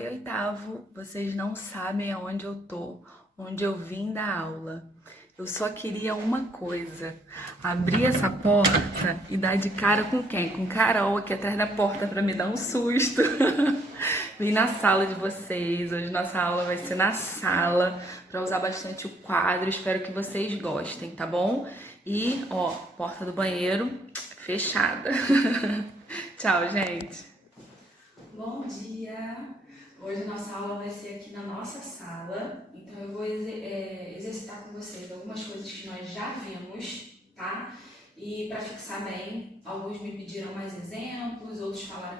Oi, oitavo, vocês não sabem aonde eu tô, onde eu vim da aula. Eu só queria uma coisa, abrir essa porta e dar de cara com quem? Com Carol aqui atrás da porta pra me dar um susto. Vim na sala de vocês, hoje nossa aula vai ser na sala, pra usar bastante o quadro, espero que vocês gostem, tá bom? E, ó, porta do banheiro fechada. Tchau, gente. Bom dia! Hoje nossa aula vai ser aqui na nossa sala, então eu vou exercitar com vocês algumas coisas que nós já vimos, tá? E para fixar bem, alguns me pediram mais exemplos, outros falaram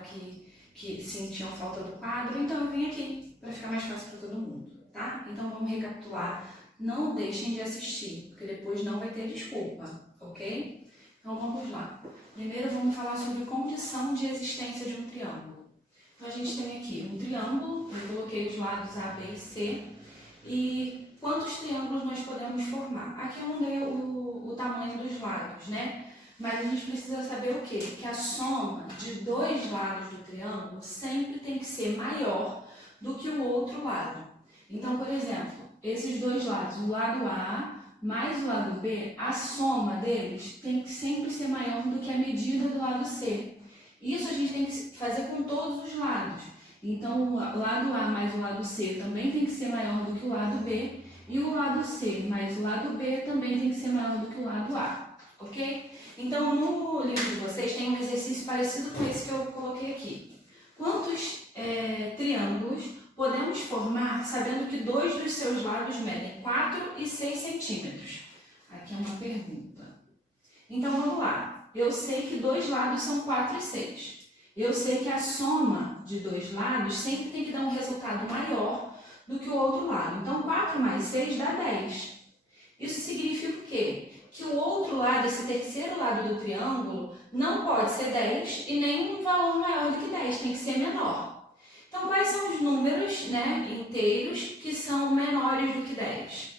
que sentiam falta do quadro, então eu vim aqui para ficar mais fácil para todo mundo, tá? Então vamos recapitular, não deixem de assistir, porque depois não vai ter desculpa, ok? Então vamos lá. Primeiro vamos falar sobre condição de existência de um triângulo. Então, a gente tem aqui um triângulo, eu coloquei os lados A, B e C, e quantos triângulos nós podemos formar? Aqui eu não dei o tamanho dos lados, né? Mas a gente precisa saber o quê? Que a soma de dois lados do triângulo sempre tem que ser maior do que o outro lado. Então, por exemplo, esses dois lados, o lado A mais o lado B, a soma deles tem que sempre ser maior do que a medida do lado C. Isso a gente tem que fazer com todos os lados. Então, o lado A mais o lado C também tem que ser maior do que o lado B. E o lado C mais o lado B também tem que ser maior do que o lado A. Ok? Então, no livro de vocês tem um exercício parecido com esse que eu coloquei aqui. Quantos triângulos podemos formar sabendo que dois dos seus lados medem 4 e 6 centímetros? Aqui é uma pergunta. Então, vamos lá. Eu sei que dois lados são 4 e 6. Eu sei que a soma de dois lados sempre tem que dar um resultado maior do que o outro lado. Então, 4 mais 6 dá 10. Isso significa o quê? Que o outro lado, esse terceiro lado do triângulo, não pode ser 10 e nem um valor maior do que 10, tem que ser menor. Então, quais são os números, inteiros que são menores do que 10?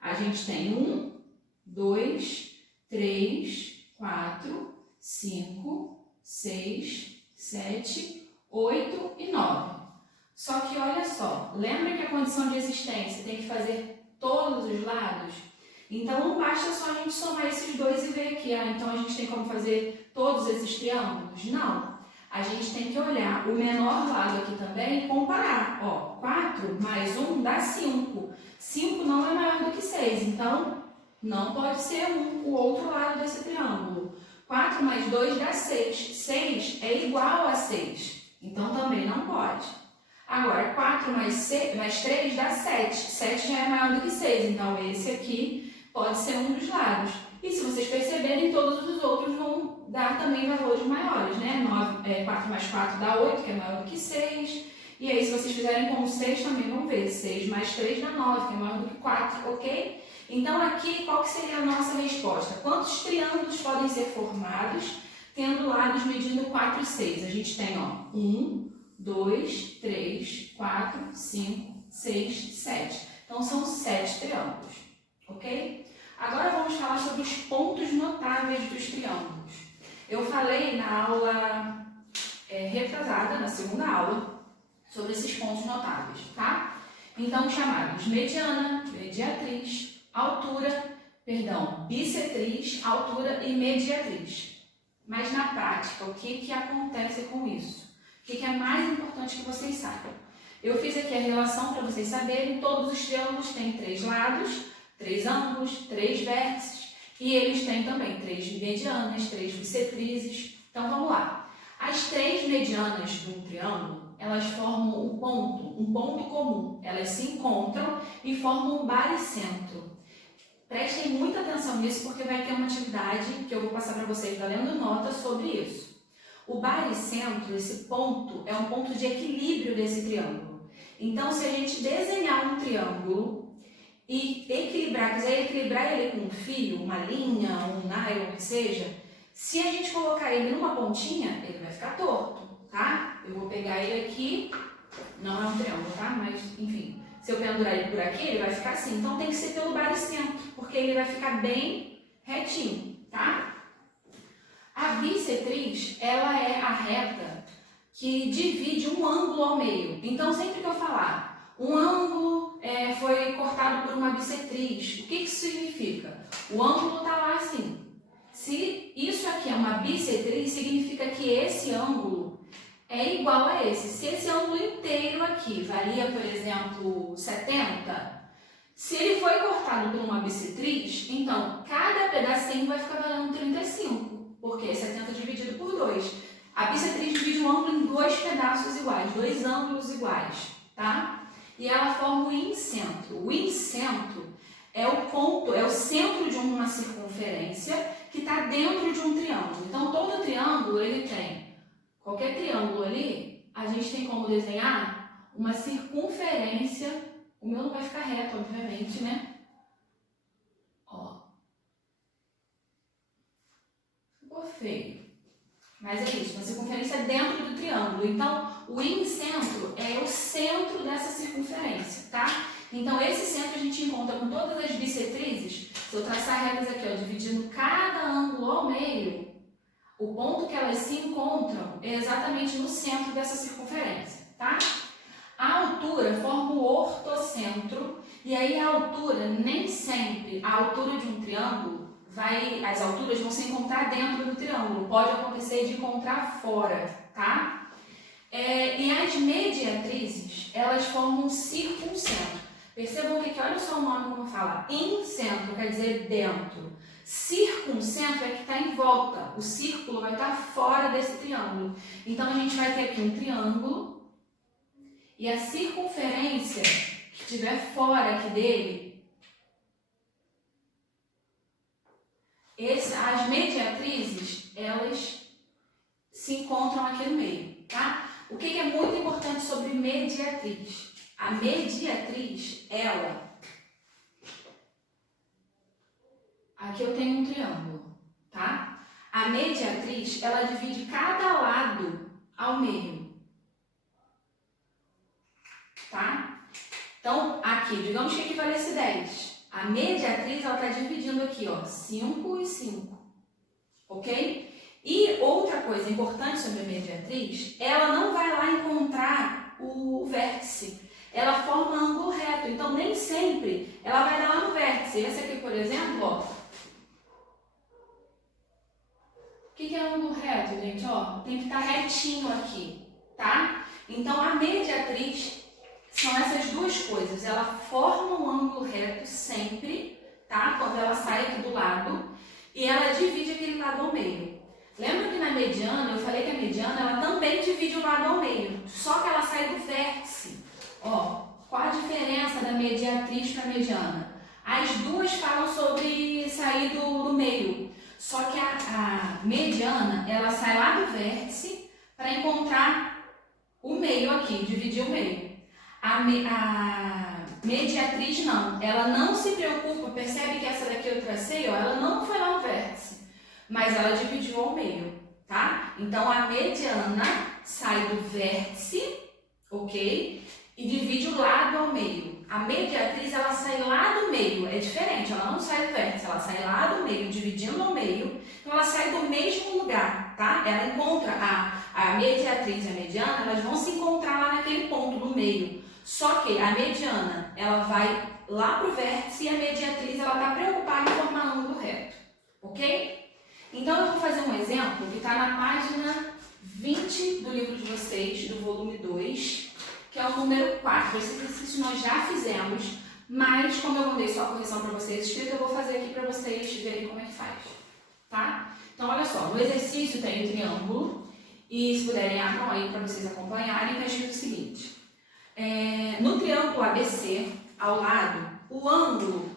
A gente tem 1, 2, 3, 4, 5, 6, 7, 8 e 9. Só que olha só, lembra que a condição de existência tem que fazer todos os lados? Então não basta só a gente somar esses dois e ver aqui, então a gente tem como fazer todos esses triângulos? Não. A gente tem que olhar o menor lado aqui também e comparar. Ó, 4 mais 1 dá 5. 5 não é maior do que 6, então não pode ser o outro lado desse triângulo. 4 mais 2 dá 6. 6 é igual a 6, então também não pode. Agora, 4 mais 3 dá 7. 7 já é maior do que 6, então esse aqui pode ser um dos lados. E se vocês perceberem, todos os outros vão dar também valores maiores, né? 4 mais 4 dá 8, que é maior do que 6. E aí, se vocês fizerem com 6, também vão ver. 6 mais 3 dá 9, que é maior do que 4, ok? Então, aqui, qual que seria a nossa resposta? Quantos triângulos podem ser formados tendo lados medindo 4 e 6? A gente tem, ó, 1, 2, 3, 4, 5, 6, 7. Então, são 7 triângulos, ok? Agora, vamos falar sobre os pontos notáveis dos triângulos. Eu falei na aula retrasada, na segunda aula, sobre esses pontos notáveis, tá? Então, chamados mediana, mediatriz, bissetriz, altura e mediatriz. Mas na prática, o que acontece com isso? O que é mais importante que vocês saibam? Eu fiz aqui a relação para vocês saberem, todos os triângulos têm 3 lados, 3 ângulos, 3 vértices, e eles têm também 3 medianas, 3 bissetrizes. Então vamos lá. As 3 medianas de um triângulo, elas formam um ponto comum. Elas se encontram e formam um baricentro. Prestem muita atenção nisso porque vai ter uma atividade que eu vou passar para vocês valendo nota sobre isso. O baricentro, esse ponto, é um ponto de equilíbrio desse triângulo. Então, se a gente desenhar um triângulo e quiser equilibrar ele com um fio, uma linha, um nylon, que seja, se a gente colocar ele numa pontinha, ele vai ficar torto, tá? Eu vou pegar ele aqui, não é um triângulo, tá? Mas, enfim, se eu pendurar ele por aqui, ele vai ficar assim. Então, tem que ser pelo baricentro, porque ele vai ficar bem retinho, tá? A bissetriz, ela é a reta que divide um ângulo ao meio. Então, sempre que eu falar um ângulo foi cortado por uma bissetriz, o que isso significa? O ângulo está lá assim. Se isso aqui é uma bissetriz, significa que esse ângulo é igual a esse. Se esse ângulo inteiro aqui valia, por exemplo, 70, se ele foi cortado por uma bissetriz, então cada pedacinho vai ficar valendo 35, porque 70 dividido por 2. A bissetriz divide um ângulo em dois pedaços iguais, dois ângulos iguais, tá? E ela forma o incentro. O incentro é o ponto, é o centro de uma circunferência que está dentro de um triângulo. Então, todo triângulo, ele tem, qualquer triângulo ali, a gente tem como desenhar uma circunferência. O meu não vai ficar reto, obviamente, né? Ó. Ficou feio. Mas é isso, uma circunferência dentro do triângulo. Então, o incentro é o centro dessa circunferência, tá? Então, esse centro a gente encontra com todas as bissetrizes. Se eu traçar retas aqui, ó, dividindo cada ângulo ao meio, o ponto que elas se encontram é exatamente no centro dessa circunferência, tá? A altura forma o ortocentro, e aí a altura, nem sempre a altura de um triângulo, as alturas vão se encontrar dentro do triângulo, pode acontecer de encontrar fora, tá? E as mediatrizes, elas formam um circuncentro. Percebam que aqui, olha só o nome como fala, incentro quer dizer dentro. Circuncentro é que está em volta, o círculo vai estar fora desse triângulo. Então a gente vai ter aqui um triângulo e a circunferência que estiver fora aqui dele, as mediatrizes, elas se encontram aqui no meio, tá? O que é muito importante sobre mediatriz? A mediatriz, aqui eu tenho um triângulo, tá? A mediatriz, ela divide cada lado ao meio, tá? Então, aqui, digamos que aqui valesse 10. A mediatriz, ela está dividindo aqui, ó, 5 e 5, ok? E outra coisa importante sobre a mediatriz, ela não vai lá encontrar o vértice. Ela forma ângulo reto, então nem sempre ela vai dar lá no vértice. Esse aqui, por exemplo, ó. O que é ângulo reto, gente? Ó, tem que estar retinho aqui, tá? Então, a mediatriz são essas duas coisas. Ela forma um ângulo reto sempre, tá? Quando ela sai aqui do lado. E ela divide aquele lado ao meio. Lembra que na mediana, eu falei que a mediana, ela também divide o lado ao meio. Só que ela sai do vértice. Ó, qual a diferença da mediatriz para a mediana? As duas falam sobre sair do meio. Só que a mediana, ela sai lá do vértice para encontrar o meio aqui, dividir o meio. A mediatriz não, ela não se preocupa, percebe que essa daqui eu tracei, ó, ela não foi lá no vértice, mas ela dividiu ao meio, tá? Então a mediana sai do vértice, ok? E divide o lado ao meio. A mediatriz, ela sai lá do meio, é diferente, ela não sai do vértice, ela sai lá do meio, dividindo ao meio, então ela sai do mesmo lugar, tá? Ela encontra a mediatriz e a mediana, elas vão se encontrar lá naquele ponto, no meio. Só que a mediana, ela vai lá pro vértice e a mediatriz, ela está preocupada em formar ângulo reto, ok? Então eu vou fazer um exemplo que está na página 20 do livro de vocês, do volume 2, que é o número 4. Esse exercício nós já fizemos, mas como eu mandei só a correção para vocês escrita, eu vou fazer aqui para vocês verem como é que faz, tá? Então olha só, no exercício tem um triângulo, e se puderem abram aí para vocês acompanharem, está escrito o seguinte. No triângulo ABC, ao lado, o ângulo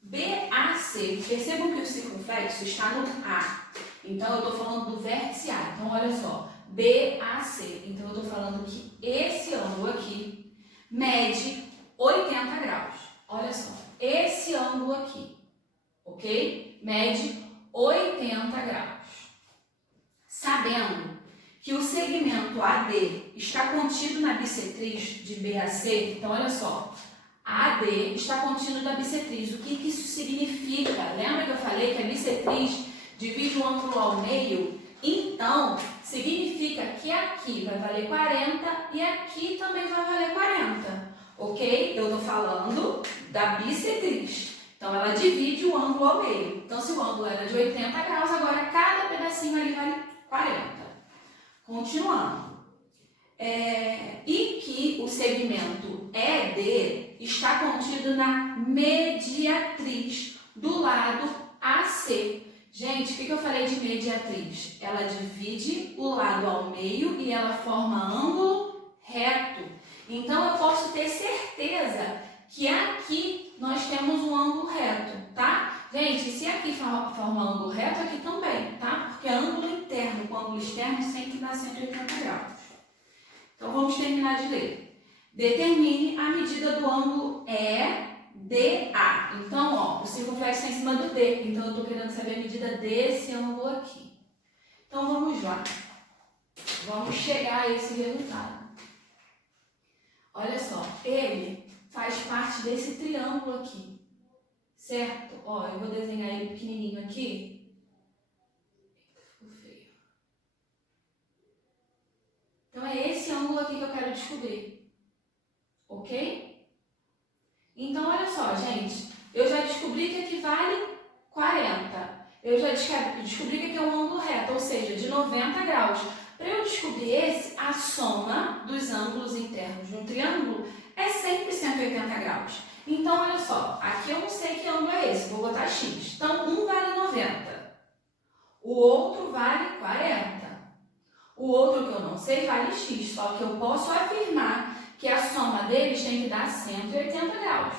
BAC, percebam que o circunflexo está no A, então eu estou falando do vértice A, então olha só, BAC, então eu estou falando que esse ângulo aqui mede 80 graus, olha só, esse ângulo aqui, ok? Mede 80 graus, sabendo que o segmento AD está contido na bissetriz de BAC, então olha só, AD está contido na bissetriz. O que isso significa? Lembra que eu falei que a bissetriz divide o ângulo ao meio? Então, significa que aqui vai valer 40 e aqui também vai valer 40, ok? Eu estou falando da bissetriz. Então, ela divide o ângulo ao meio. Então, se o ângulo era de 80 graus, agora cada pedacinho ali vale 40. Continuando. E que o segmento ED está contido na mediatriz do lado AC. Gente, o que eu falei de mediatriz? Ela divide o lado ao meio e ela forma ângulo reto. Então, eu posso ter certeza que aqui nós temos um ângulo reto, tá? Gente, se aqui forma ângulo reto, aqui também, tá? Porque ângulo interno com ângulo externo sempre dá 180 graus. Então, vamos terminar de ler. Determine a medida do ângulo EDA. Então, ó, o circunflexo está em cima do D. Então, eu estou querendo saber a medida desse ângulo aqui. Então, vamos lá. Vamos chegar a esse resultado. Olha só, ele faz parte desse triângulo aqui. Certo? Ó, eu vou desenhar ele pequenininho aqui. Ficou feio. Então, é esse ângulo aqui que eu quero descobrir. Ok? Então, olha só, gente. Eu já descobri que aqui vale 40. Eu já descobri que aqui é um ângulo reto, ou seja, de 90 graus. Para eu descobrir esse, a soma dos ângulos internos de um triângulo é sempre 180 graus. Então, olha só. Aqui eu não sei que ângulo é esse. Vou botar X. Então, um vale 90. O outro vale 40. O outro que eu não sei vale X, só que eu posso afirmar que a soma deles tem que dar 180 graus.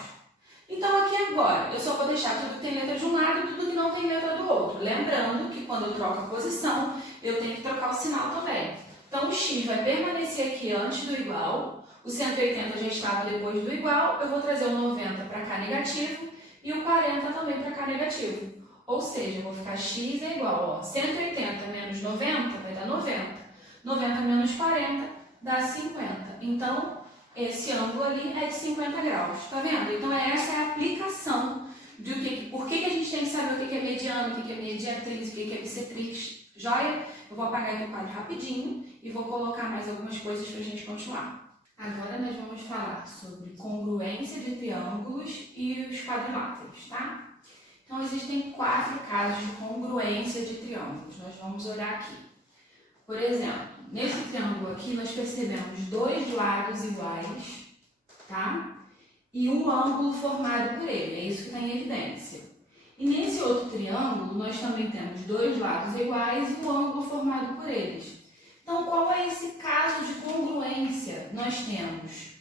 Então, aqui agora, eu só vou deixar tudo que tem letra de um lado e tudo que não tem letra do outro. Lembrando que quando eu troco a posição, eu tenho que trocar o sinal também. Então, o X vai permanecer aqui antes do igual, o 180 já estava depois do igual, eu vou trazer o 90 para cá negativo e o 40 também para cá negativo. Ou seja, eu vou ficar X é igual, ó, 180 menos 90 vai dar 90. 90 menos 40 dá 50. Então, esse ângulo ali é de 50 graus. Tá vendo? Então, essa é a aplicação de por que a gente tem que saber o que é mediano, o que é mediatriz, o que é bissetriz. Joia? Eu vou apagar aqui o quadro rapidinho e vou colocar mais algumas coisas para a gente continuar. Agora, nós vamos falar sobre congruência de triângulos e os quadriláteros, tá? Então, existem 4 casos de congruência de triângulos. Nós vamos olhar aqui. Por exemplo, nesse triângulo aqui, nós percebemos 2 lados iguais, tá? E um ângulo formado por ele, é isso que está em evidência. E nesse outro triângulo, nós também temos 2 lados iguais e um ângulo formado por eles. Então, qual é esse caso de congruência? Nós temos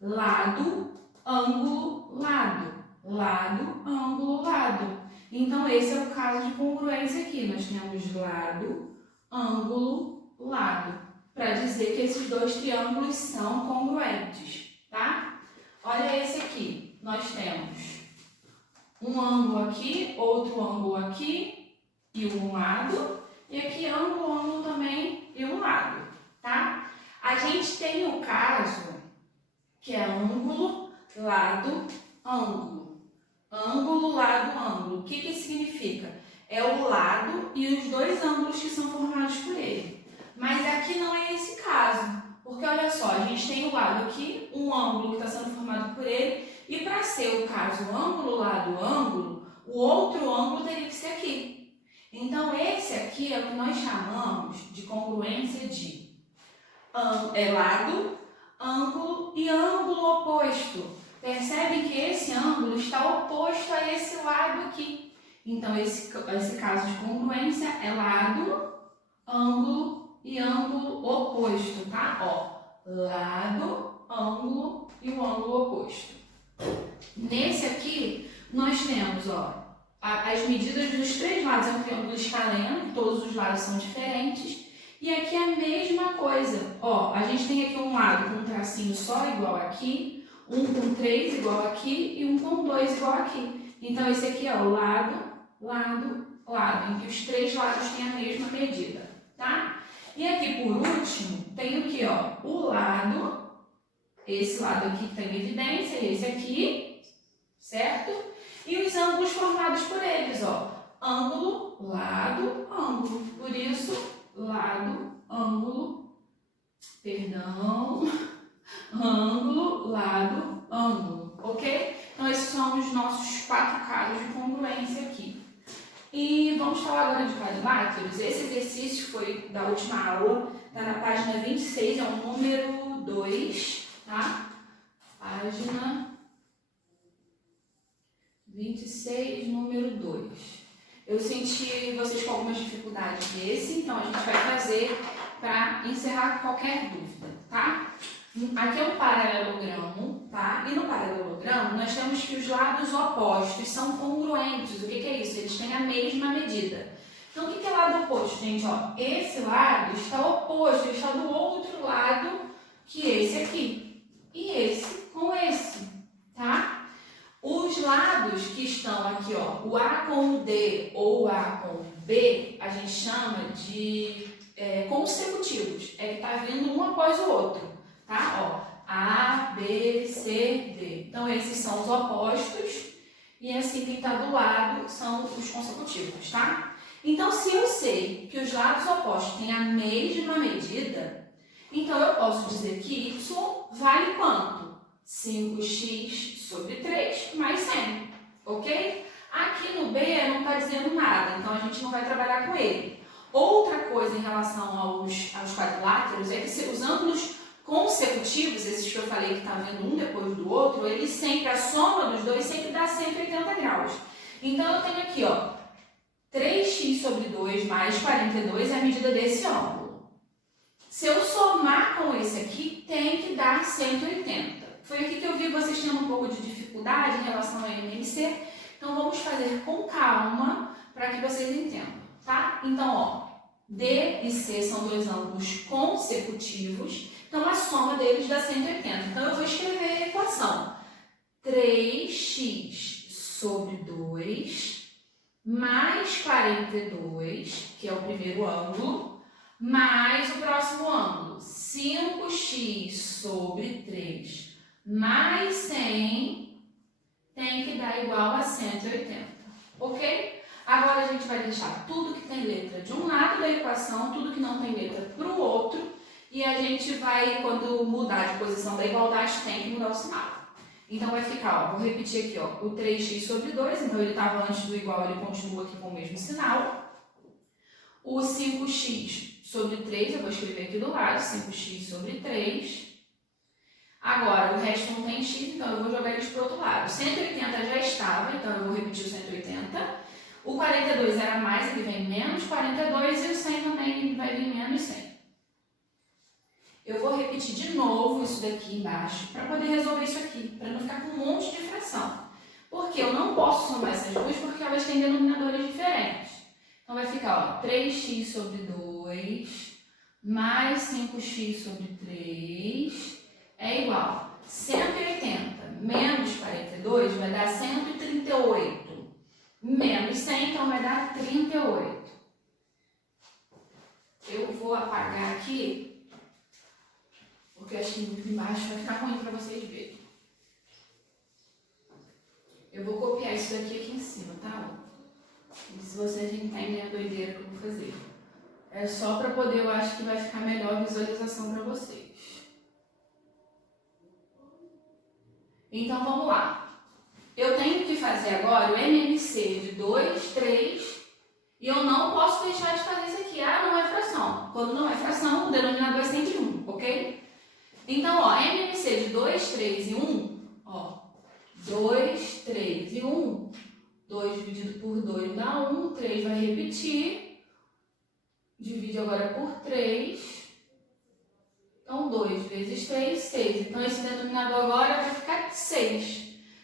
lado, ângulo, lado. Lado, ângulo, lado. Então, esse é o caso de congruência aqui. Nós temos lado, ângulo, lado, para dizer que esses 2 triângulos são congruentes, tá? Olha esse aqui, nós temos um ângulo aqui, outro ângulo aqui e um lado, e aqui ângulo, ângulo também e um lado, tá? A gente tem o caso que é ângulo, lado, ângulo. Ângulo, lado, ângulo. O que que significa? É o lado e os 2 ângulos que são formados por ele. Mas aqui não é esse caso, porque olha só, a gente tem o lado aqui, um ângulo que está sendo formado por ele, e para ser o caso ângulo, lado, ângulo, o outro ângulo teria que ser aqui. Então, esse aqui é o que nós chamamos de congruência de lado, ângulo e ângulo oposto. Percebe que esse ângulo está oposto a esse lado aqui. Então, esse caso de congruência é lado, ângulo e ângulo oposto, tá? Ó, lado, ângulo e o ângulo oposto. Nesse aqui, nós temos, ó, as medidas dos 3 lados. É um triângulo escaleno, todos os lados são diferentes. E aqui é a mesma coisa. Ó, a gente tem aqui um lado com um tracinho só igual aqui, um com 3 igual aqui e um com 2 igual aqui. Então, esse aqui é o lado, lado, lado, em que os 3 lados têm a mesma medida, tá? E aqui, por último, tem o que, ó, o lado, esse lado aqui que tem evidência, esse aqui, certo? E os ângulos formados por eles, ó, ângulo, lado, ângulo. Por isso, lado, ângulo, perdão, ângulo, lado, ângulo, ok? Então esses são os nossos 4 casos de congruência aqui. E vamos falar agora de quadriláteros. Esse exercício foi da última aula, está na página 26, é o número 2, tá? Página 26, número 2. Eu senti vocês com algumas dificuldades nesse, então a gente vai fazer para encerrar qualquer dúvida, tá? Aqui é um paralelogramo, tá? E no paralelogramo nós temos que os lados opostos são congruentes. O que é isso? Eles têm a mesma medida. Então, o que é lado oposto, gente? Ó, esse lado está oposto, ele está do outro lado que esse aqui. E esse com esse, tá? Os lados que estão aqui, ó, o A com o D ou o A com o B, a gente chama de consecutivos. É que está vindo um após o outro, tá? Ó, A, B, C, D. Então, esses são os opostos e assim quem está do lado são os consecutivos, tá? Então, se eu sei que os lados opostos têm a mesma medida, então eu posso dizer que y vale quanto? 5x sobre 3 mais 100, ok? Aqui no B não está dizendo nada, então a gente não vai trabalhar com ele. Outra coisa em relação aos quadriláteros é que os ângulos consecutivos, esses que eu falei que está vendo um depois do outro, eles sempre, a soma dos dois sempre dá 180 graus. Então eu tenho aqui, ó, 3x sobre 2 mais 42 é a medida desse ângulo. Se eu somar com esse aqui, tem que dar 180. Foi aqui que eu vi vocês tendo um pouco de dificuldade em relação ao MMC. Então, vamos fazer com calma para que vocês entendam, tá? Então, ó, D e C são dois ângulos consecutivos. Então, a soma deles dá 180. Então, eu vou escrever a equação. 3x sobre 2 mais 42, que é o primeiro ângulo, mais o próximo ângulo, 5x sobre 3 mais 100, tem que dar igual a 180, ok? Agora a gente vai deixar tudo que tem letra de um lado da equação, tudo que não tem letra para o outro, e a gente vai, quando mudar de posição da igualdade, tem que mudar o sinal. Então vai ficar, ó, vou repetir aqui, ó, o 3x sobre 2, então ele estava antes do igual, ele continua aqui com o mesmo sinal. O 5x sobre 3, eu vou escrever aqui do lado, 5x sobre 3. Agora, o resto não tem x, então eu vou jogar eles para o outro lado. O 180 já estava, então eu vou repetir o 180. O 42 era mais, ele vem menos 42, e o 100 também vai vir menos 100. Eu vou repetir de novo isso daqui embaixo para poder resolver isso aqui, para não ficar com um monte de fração. Porque eu não posso somar essas duas porque elas têm denominadores diferentes. Então vai ficar, ó, 3x sobre 2 mais 5x sobre 3 é igual a 180 menos 42 vai dar 138. Menos 100, então vai dar 38. Eu vou apagar aqui, porque eu acho que muito embaixo vai ficar ruim para vocês verem. Eu vou copiar isso daqui aqui em cima, tá? E se vocês entendem a doideira que eu vou fazer. É só para poder, eu acho que vai ficar melhor a visualização para vocês. Então vamos lá. Eu tenho que fazer agora o MMC de 2, 3, e eu não posso deixar de fazer isso aqui. Ah, não é fração. Quando não é fração, o denominador é sempre 1, ok? Então, ó, MMC de 2, 3 e 1, ó, 2, 3 e 1, 2 dividido por 2 dá 1, 3 vai repetir, divide agora por 3, então 2 vezes 3, 6. Então, esse denominador agora vai ficar 6.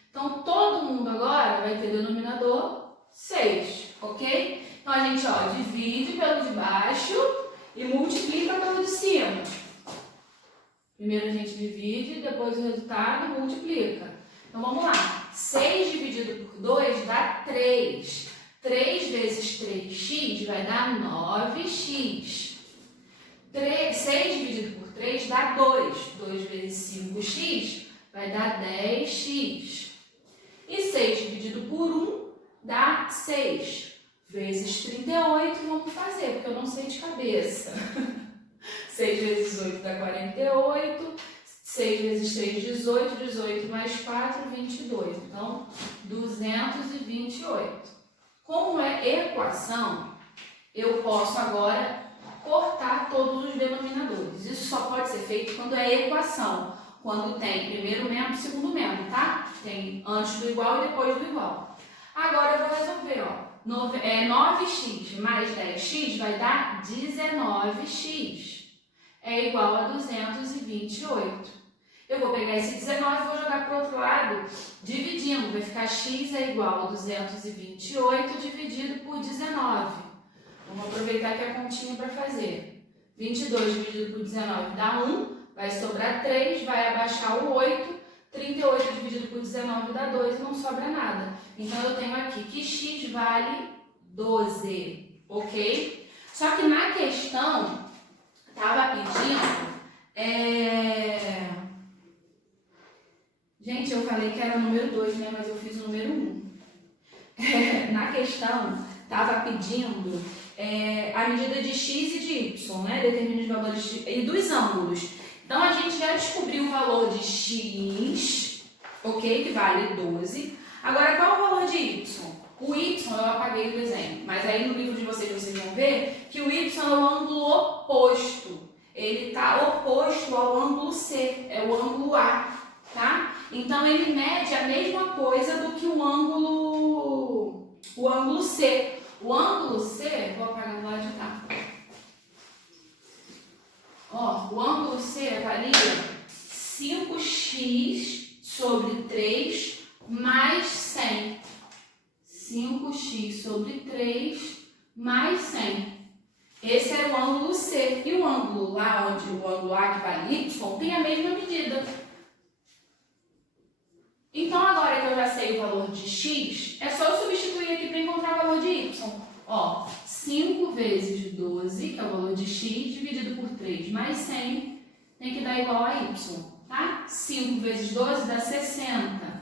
Então, todo mundo agora vai ter denominador 6, ok? Então, a gente, ó, divide pelo de baixo e multiplica pelo de cima. Primeiro a gente divide, depois o resultado multiplica. Então, vamos lá. 6 dividido por 2 dá 3. 3 vezes 3x vai dar 9x. 6 dividido por 3 dá 2. 2 vezes 5x vai dar 10x. E 6 dividido por 1 dá 6. vezes 38, vamos fazer, porque eu não sei de cabeça. 6 vezes 8 dá 48, 6 vezes 3, 18, 18 mais 4, 22. Então, 228. Como é equação, eu posso agora cortar todos os denominadores. Isso só pode ser feito quando é equação, quando tem primeiro membro e segundo membro, tá? Tem antes do igual e depois do igual. Agora eu vou resolver, ó. 9x mais 10x vai dar 19x. É igual a 228. Eu vou pegar esse 19 e vou jogar para o outro lado, dividindo. Vai ficar x é igual a 228 dividido por 19. Vamos aproveitar que é a continha para fazer. 22 dividido por 19 dá 1, vai sobrar 3, vai abaixar o 8. 38 dividido por 19 dá 2 e não sobra nada. Então, eu tenho aqui que x vale 12, ok? Só que na questão, estava pedindo... Gente, eu falei que era o número 2, né? Mas eu fiz o número 1. Na questão, estava pedindo a medida de x e de y, né? Determina os valores e dos ângulos. Então, a gente já descobriu o valor de x, ok? Que vale 12. Agora, qual é o valor de y? O y, eu apaguei o desenho, mas aí no livro de vocês vão ver que o y é o ângulo oposto. Ele está oposto ao ângulo C, é o ângulo A, tá? Então, ele mede a mesma coisa do que o ângulo C. O ângulo C, vou apagar do lado de cá. Ó, o ângulo C valia 5x sobre 3 mais 100. 5x sobre 3 mais 100. Esse era o ângulo C. E o ângulo lá, onde o ângulo A que vale y, tem a mesma medida. Então, agora que eu já sei o valor de x, é só eu substituir aqui para encontrar o valor de y. Ó, 5 vezes 12, que é o valor de x, dividido por 3 mais 100, tem que dar igual a y, tá? 5 vezes 12 dá 60.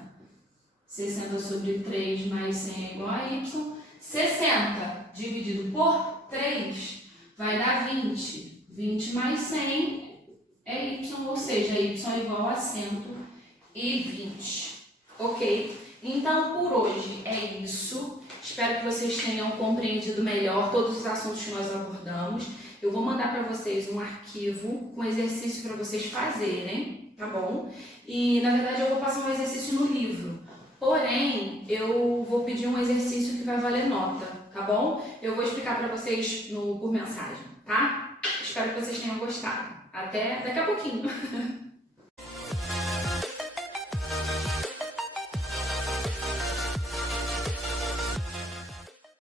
60 sobre 3 mais 100 é igual a y. 60 dividido por 3 vai dar 20. 20 mais 100 é y, ou seja, y é igual a 120. Ok? Então, por hoje é isso. Espero que vocês tenham compreendido melhor todos os assuntos que nós abordamos. Eu vou mandar para vocês um arquivo com exercício para vocês fazerem, tá bom? E, na verdade, eu vou passar um exercício no livro. Porém, eu vou pedir um exercício que vai valer nota, tá bom? Eu vou explicar para vocês por mensagem, tá? Espero que vocês tenham gostado. Até daqui a pouquinho.